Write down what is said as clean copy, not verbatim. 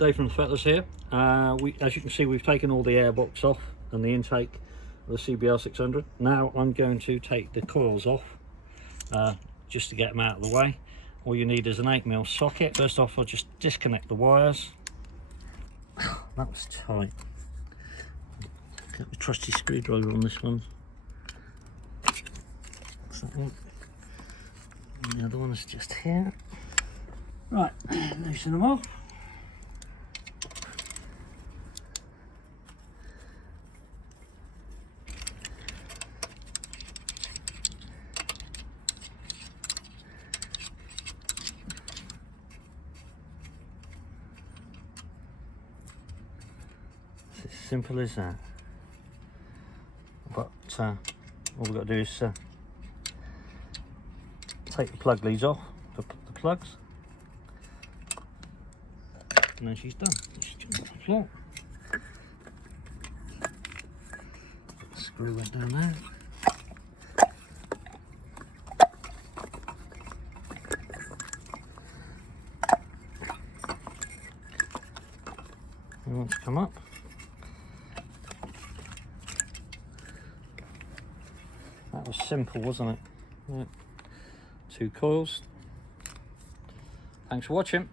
Dave from the Fetlers here. As you can see, we've taken all the airbox off and the intake of the CBR600. Now I'm going to take the coils off just to get them out of the way. All you need is an 8mm socket. First off, I'll just disconnect the wires. That was tight. Get the trusty screwdriver on this one. That's that one. And the other one is just here. Right, loosen them off. It's as simple as that. But all we've got to do is take the plug leads off, the plugs, and then she's done. Just jump on the floor. The screw went down there. And once come up, that was simple, wasn't it? Yeah. 2 coils. Thanks for watching.